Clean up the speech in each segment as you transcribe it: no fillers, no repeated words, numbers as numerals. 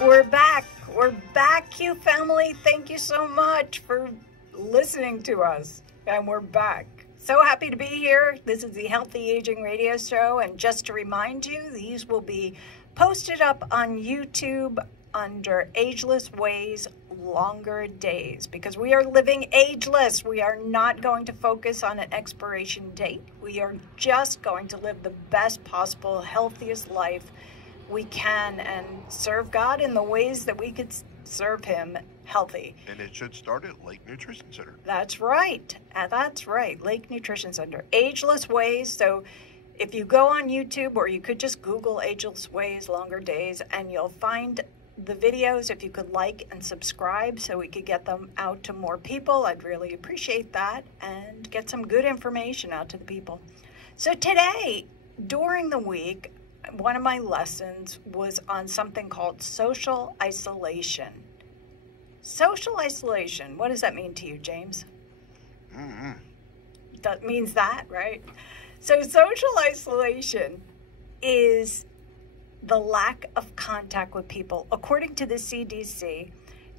We're back. We're back, Q family. Thank you so much for listening to us. And we're back. So happy to be here. This is the Healthy Aging Radio Show. And just to remind you, these will be posted up on YouTube under Ageless Ways, Longer Days, because we are living ageless. We are not going to focus on an expiration date. We are just going to live the best possible, healthiest life we can and serve God in the ways that we could serve him healthy. And it should start at Lake Nutrition Center. That's right. That's right. Lake Nutrition Center. Ageless Ways. So if you go on YouTube, or you could just Google Ageless Ways, Longer Days, and you'll find the videos. If you could like and subscribe so we could get them out to more people, I'd really appreciate that and get some good information out to the people. So today, during the week, one of my lessons was on something called social isolation. Social isolation, what does that mean to you, James? That means that, right? So social isolation is the lack of contact with people. According to the CDC,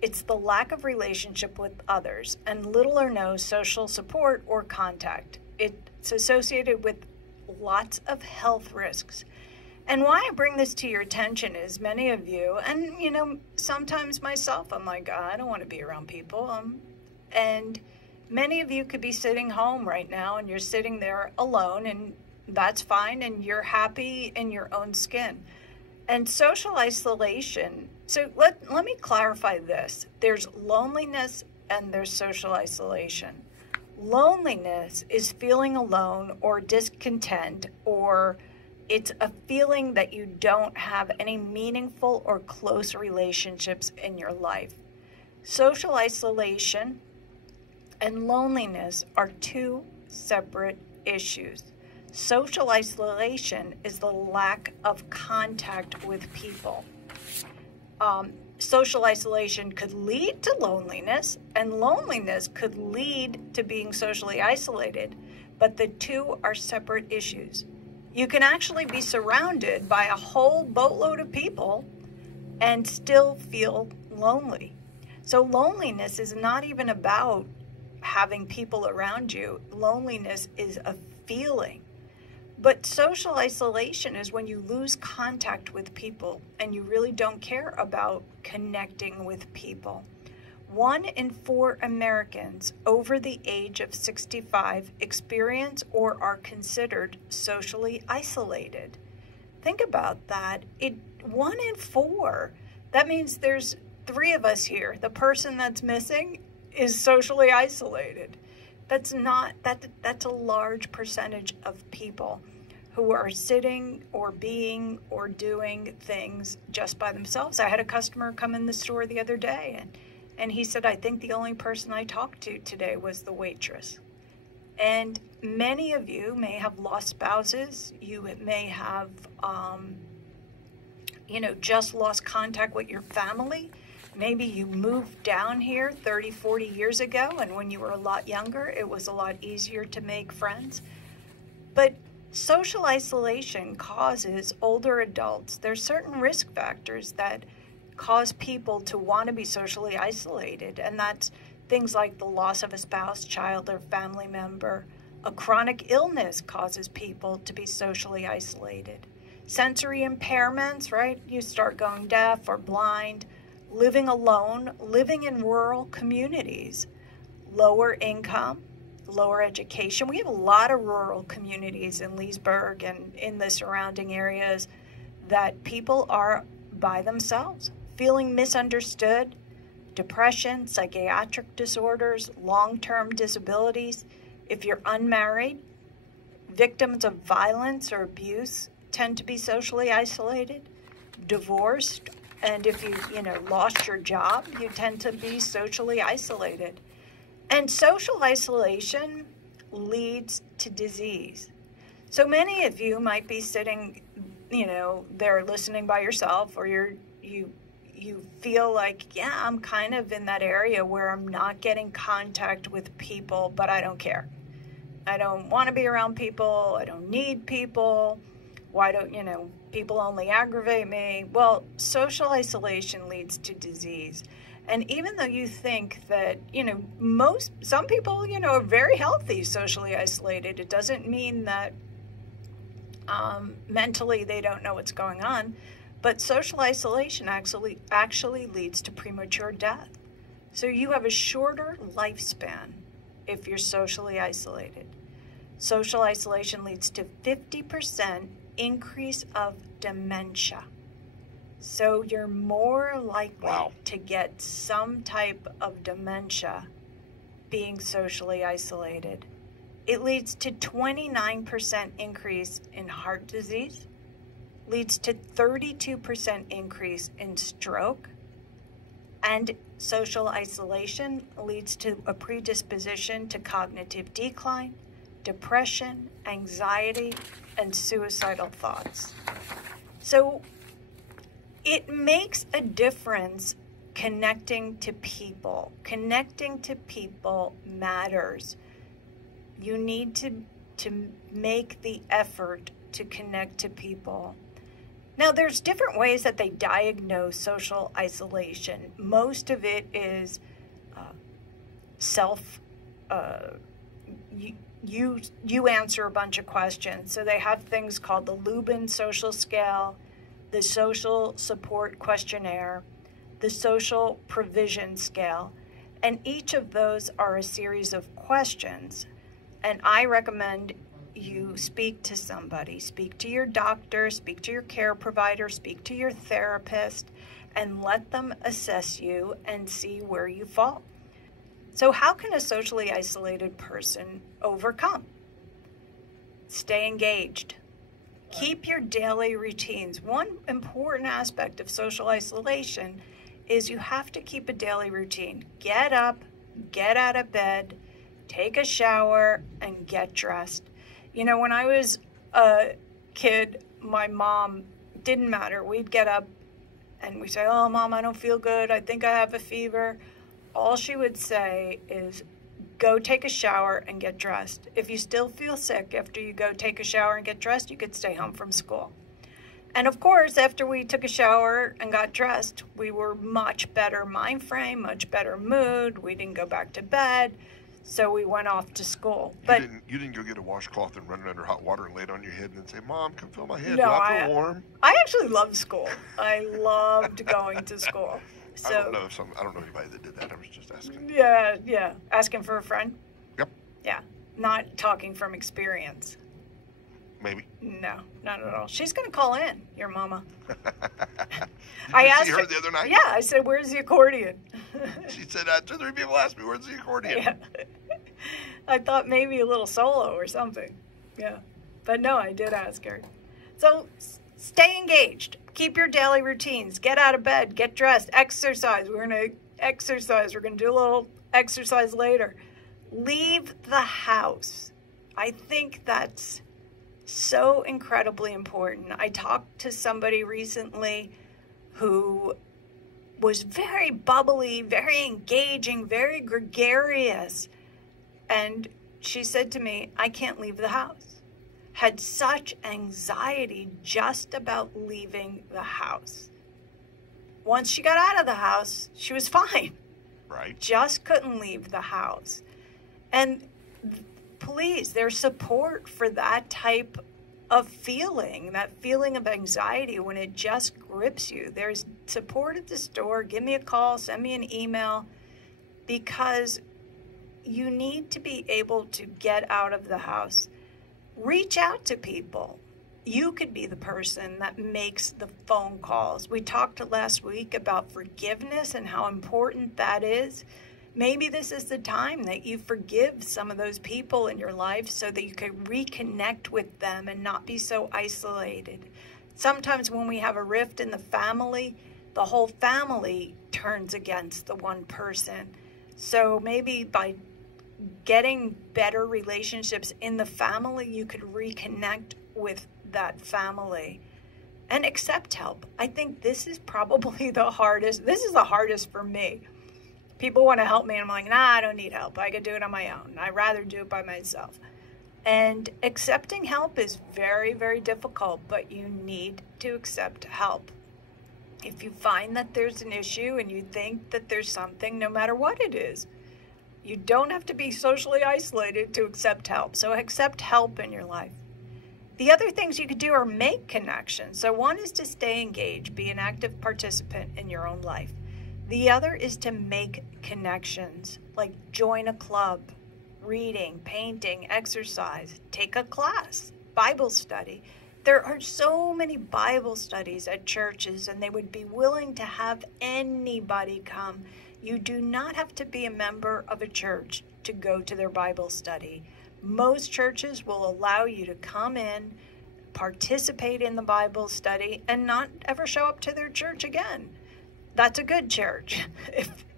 it's the lack of relationship with others and little or no social support or contact. It's associated with lots of health risks. And why I bring this to your attention is many of you, and sometimes myself, I'm like, I don't want to be around people. And many of you could be sitting home right now and you're sitting there alone, and that's fine, and you're happy in your own skin. And social isolation, so let me clarify this. There's loneliness and there's social isolation. Loneliness is feeling alone or discontent, or it's a feeling that you don't have any meaningful or close relationships in your life. Social isolation and loneliness are two separate issues. Social isolation is the lack of contact with people. Social isolation could lead to loneliness, and loneliness could lead to being socially isolated, but the two are separate issues. You can actually be surrounded by a whole boatload of people and still feel lonely. So loneliness is not even about having people around you. Loneliness is a feeling. But social isolation is when you lose contact with people and you really don't care about connecting with people. 1 in 4 Americans over the age of 65 experience or are considered socially isolated. Think about that. 1 in 4. That means there's 3 of us here. The person that's missing is socially isolated. That's a large percentage of people who are sitting or being or doing things just by themselves. I had a customer come in the store the other day, and he said, I think the only person I talked to today was the waitress. And many of you may have lost spouses. You may have, just lost contact with your family. Maybe you moved down here 30, 40 years ago, and when you were a lot younger, it was a lot easier to make friends. But social isolation causes older adults, there's certain risk factors that cause people to want to be socially isolated, and that's things like the loss of a spouse, child, or family member. A chronic illness causes people to be socially isolated. Sensory impairments, right? You start going deaf or blind. Living alone, living in rural communities. Lower income, lower education. We have a lot of rural communities in Leesburg and in the surrounding areas that people are by themselves, feeling misunderstood, depression, psychiatric disorders, long-term disabilities. If you're unmarried, victims of violence or abuse tend to be socially isolated, divorced, and if you lost your job, you tend to be socially isolated. And social isolation leads to disease. So many of you might be sitting, there listening by yourself, or you feel like, I'm kind of in that area where I'm not getting contact with people, but I don't care. I don't want to be around people. I don't need people. Why don't, people only aggravate me? Well, social isolation leads to disease. And even though you think that, some people, are very healthy socially isolated, it doesn't mean that mentally they don't know what's going on. But social isolation actually leads to premature death. So you have a shorter lifespan if you're socially isolated. Social isolation leads to 50% increase of dementia. So you're more likely to get some type of dementia being socially isolated. It leads to 29% increase in heart disease, leads to 32% increase in stroke, and social isolation leads to a predisposition to cognitive decline, depression, anxiety, and suicidal thoughts. So it makes a difference connecting to people. Connecting to people matters. You need to make the effort to connect to people. Now, there's different ways that they diagnose social isolation. Most of it is you answer a bunch of questions. So they have things called the Lubin Social Scale, the Social Support Questionnaire, the Social Provision Scale, and each of those are a series of questions. And I recommend you speak to somebody, speak to your doctor, speak to your care provider, speak to your therapist, and let them assess you and see where you fall. So how can a socially isolated person overcome? Stay engaged. Keep your daily routines. One important aspect of social isolation is you have to keep a daily routine. Get up, get out of bed, take a shower, and get dressed. When I was a kid, my mom, didn't matter. We'd get up and we'd say, "Oh, Mom, I don't feel good. I think I have a fever." All she would say is, go take a shower and get dressed. If you still feel sick after you go take a shower and get dressed, you could stay home from school. And of course, after we took a shower and got dressed, we were much better mind frame, much better mood. We didn't go back to bed. So we went off to school. But you didn't go get a washcloth and run it under hot water and lay it on your head and then say, "Mom, come feel my head. No, Do I feel warm?" I actually loved school. I loved going to school. So, I don't know anybody that did that. I was just asking. Yeah. Asking for a friend? Yep. Yeah. Not talking from experience. Maybe. No, not at all. She's going to call in, your mama. Did you see her the other night? Yeah, I said, "Where's the accordion?" She said, 2 or 3 people asked me, "Where's the accordion?" Yeah. I thought maybe a little solo or something. Yeah. But no, I did ask her. So stay engaged. Keep your daily routines. Get out of bed. Get dressed. Exercise. We're going to exercise. We're going to do a little exercise later. Leave the house. I think that's so incredibly important. I talked to somebody recently who was very bubbly, very engaging, very gregarious. And she said to me, "I can't leave the house." Had such anxiety just about leaving the house. Once she got out of the house, she was fine. Right. Just couldn't leave the house. And please, there's support for that type of feeling, that feeling of anxiety when it just grips you. There's support at the store. Give me a call, send me an email, because you need to be able to get out of the house. Reach out to people. You could be the person that makes the phone calls. We talked last week about forgiveness and how important that is. Maybe this is the time that you forgive some of those people in your life so that you can reconnect with them and not be so isolated. Sometimes when we have a rift in the family, the whole family turns against the one person. So maybe by getting better relationships in the family, you could reconnect with that family and accept help. I think this is probably the hardest. This is the hardest for me. People want to help me, and I'm like, "Nah, I don't need help. I can do it on my own. I'd rather do it by myself." And accepting help is very, very difficult, but you need to accept help. If you find that there's an issue and you think that there's something, no matter what it is, you don't have to be socially isolated to accept help. So accept help in your life. The other things you could do are make connections. So one is to stay engaged, be an active participant in your own life. The other is to make connections, like join a club, reading, painting, exercise, take a class, Bible study. There are so many Bible studies at churches, and they would be willing to have anybody come. You do not have to be a member of a church to go to their Bible study. Most churches will allow you to come in, participate in the Bible study, and not ever show up to their church again. That's a good church,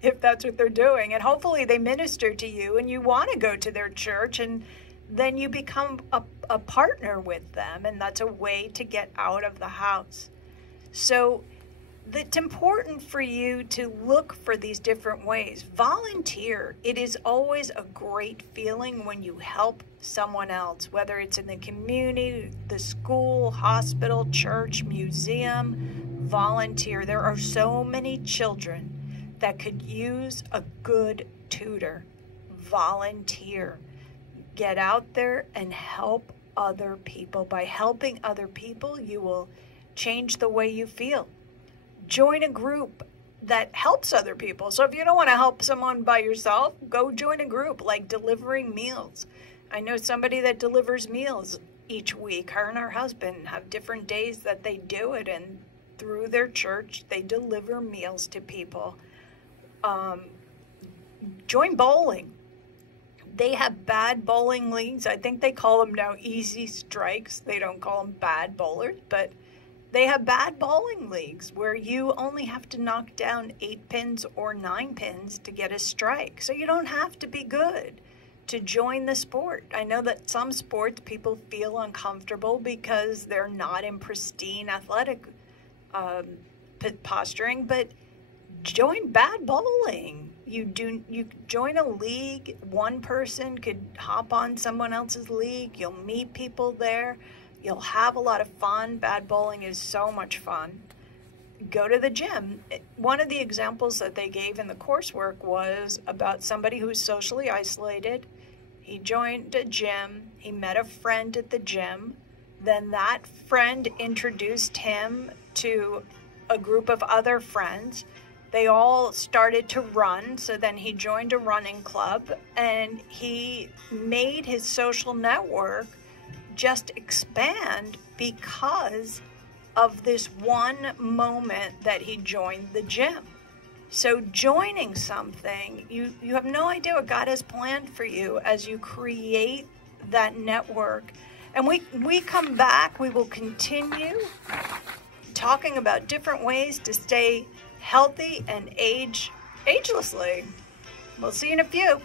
if that's what they're doing. And hopefully they minister to you and you want to go to their church, and then you become a partner with them, and that's a way to get out of the house. So it's important for you to look for these different ways. Volunteer. It is always a great feeling when you help someone else, whether it's in the community, the school, hospital, church, museum. Volunteer. There are so many children that could use a good tutor. Volunteer. Get out there and help other people. By helping other people, you will change the way you feel. Join a group that helps other people. So if you don't want to help someone by yourself, go join a group like delivering meals. I know somebody that delivers meals each week. Her and her husband have different days that they do it, and through their church, they deliver meals to people. Join bowling. They have bad bowling leagues. I think they call them now easy strikes. They don't call them bad bowlers, but they have bad bowling leagues where you only have to knock down 8 pins or 9 pins to get a strike. So you don't have to be good to join the sport. I know that some sports people feel uncomfortable because they're not in pristine athletic posturing, but join bad bowling. You join a league. One person could hop on someone else's league. You'll meet people there. You'll have a lot of fun. Bad bowling is so much fun. Go to the gym. One of the examples that they gave in the coursework was about somebody who's socially isolated. He joined a gym. He met a friend at the gym. Then that friend introduced him to a group of other friends. They all started to run, so then he joined a running club, and he made his social network just expand because of this one moment that he joined the gym. So joining something, you have no idea what God has planned for you as you create that network. And we come back, we will continue talking about different ways to stay healthy and age agelessly. We'll see you in a few.